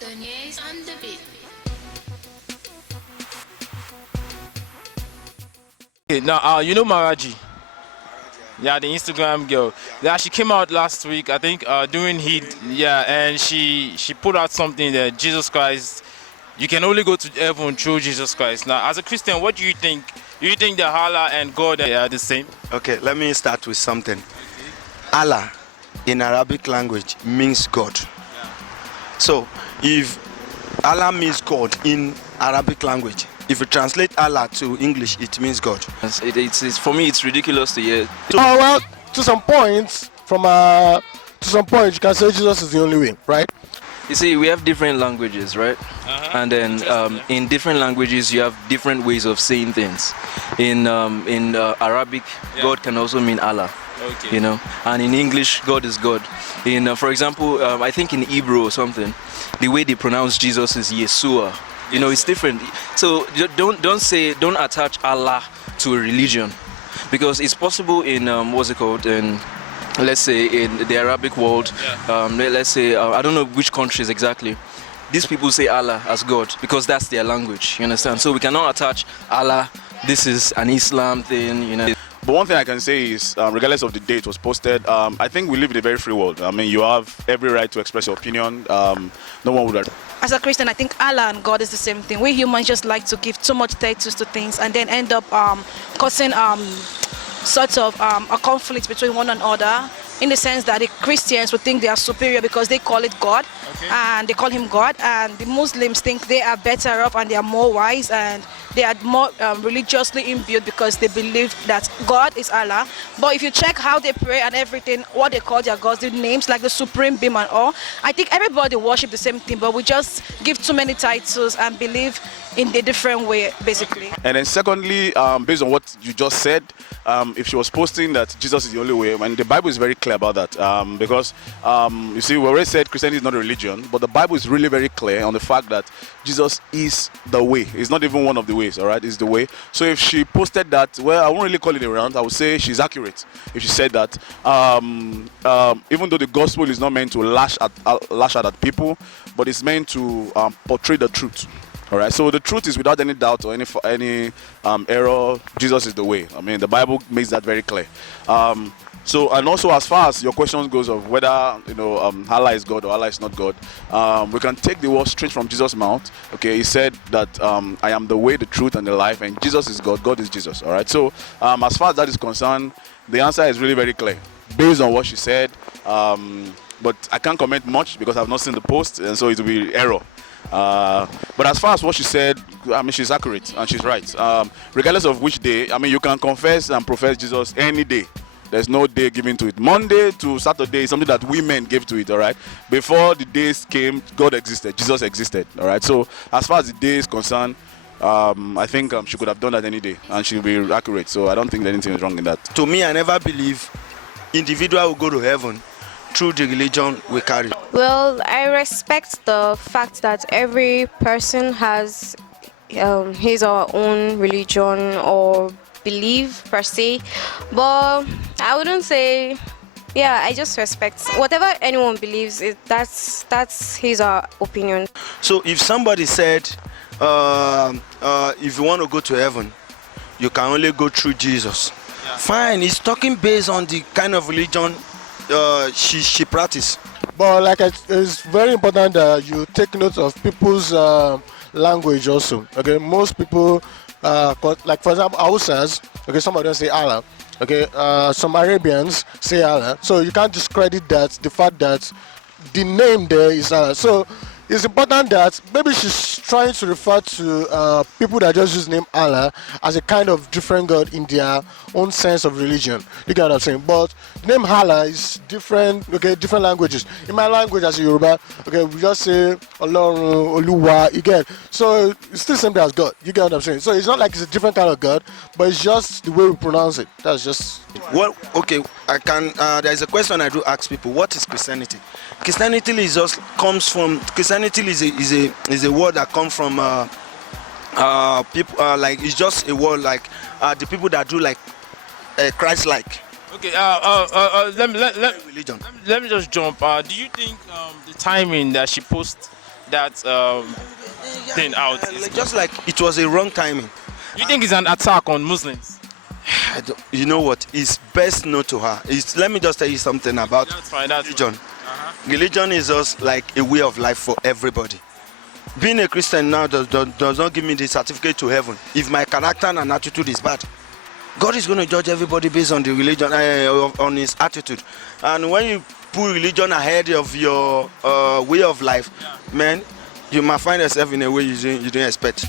Donier's on the beat. Okay, now, you know Maraji? Yeah, the Instagram girl. Yeah, she came out last week, I think, during Heat. Yeah, and she put out something that Jesus Christ, you can only go to heaven through Jesus Christ. Now, as a Christian, what do you think? Do you think that Allah and God are the same? Okay, let me start with something. Allah in Arabic language means God. So if Allah means God in Arabic language, if you translate Allah to English, it means God. It's for me, it's ridiculous to hear. Well, to some points, to some point, you can say Jesus is the only way, right? You see, we have different languages, right? And then in different languages, you have different ways of saying things. In Arabic, God can also mean Allah. Okay. You know, and in English, God is God. In, for example, I think in Hebrew or something, the way they pronounce Jesus is Yeshua. You know, it's different. So don't attach Allah to a religion, because it's possible in what's it called, in, let's say, in the Arabic world, let's say, I don't know which countries exactly, these people say Allah as God because that's their language, you understand? So we cannot attach Allah, this is an Islam thing, you know. But one thing I can say is, regardless of the date it was posted, I think we live in a very free world. I mean, you have every right to express your opinion. No one would. As a Christian, I think Allah and God is the same thing. We humans just like to give too much titles to things and then end up causing sort of a conflict between one another, in the sense that the Christians would think they are superior because they call it God, and they call him God, and the Muslims think they are better off and they are more wise and they are more religiously imbued because they believe that God is Allah. But if you check how they pray and everything, what they call their gods, the names like the Supreme Being and all, I think everybody worship the same thing, but we just give too many titles and believe in a different way, basically. And then secondly, based on what you just said, if she was posting that Jesus is the only way, and the Bible is very clear about that, because you see, we already said Christianity is not a religion, but the Bible is really very clear on the fact that Jesus is the way. It's not even one of the ways, all right? It's the way. So if she posted that, well, I won't really call it a rant. I would say she's accurate if she said that. Even though the gospel is not meant to lash out at people, but it's meant to portray the truth. All right, so the truth is, without any doubt or any error, Jesus is the way. I mean, the Bible makes that very clear. So, and also, as far as your question goes of whether Allah is God or Allah is not God, we can take the word straight from Jesus' mouth. Okay, he said that I am the way, the truth, and the life, and Jesus is God. God is Jesus. All right. So, as far as that is concerned, the answer is really very clear based on what she said. But I can't comment much because I've not seen the post, and so it will be error. But as far as what she said, I mean, she's accurate and she's right. Regardless of which day, I mean, you can confess and profess Jesus any day. There's no day given to it. Monday to Saturday is something that women gave to it, all right? Before the days came, God existed, Jesus existed, all right? So as far as the day is concerned, I think she could have done that any day and she'll be accurate. So I don't think anything is wrong in that. To me, I never believe individual will go to heaven through the religion we carry. Well, I respect the fact that every person has his or her own religion or belief per se, but I wouldn't say, I just respect whatever anyone believes. That's his or her opinion. So if somebody said, if you want to go to heaven, you can only go through Jesus. Fine, he's talking based on the kind of religion she practice. But like it's very important that you take note of people's language also. Okay, most people, like for example, Hausas, okay, some of them say Allah. Okay, some Arabians say Allah. So you can't discredit the fact that the name there is Allah. So it's important that maybe she's trying to refer to people that just use the name Allah as a kind of different God in their own sense of religion. You get what I'm saying? But the name Allah is different, okay, different languages. In my language as a Yoruba, okay, we just say Olorun, Oluwa, you get. So it's still the same as God. You get what I'm saying? So it's not like it's a different kind of God, but it's just the way we pronounce it. That's just... Well, okay, I can. There is a question I do ask people: what is Christianity? Christianity is a word that comes from people. Like it's just a word like the people that do like Christ-like. Okay. Religion. Let me just jump. Do you think the timing that she posted that thing out is Just like it was a wrong timing. you think it's an attack on Muslims? You know what? It's best known to her. Let me just tell you something about That's fine. That's religion. Uh-huh. Religion is just like a way of life for everybody. Being a Christian now does not give me the certificate to heaven. If my character and attitude is bad, God is going to judge everybody based on the religion, on his attitude. And when you put religion ahead of your way of life, man, you might find yourself in a way you didn't expect.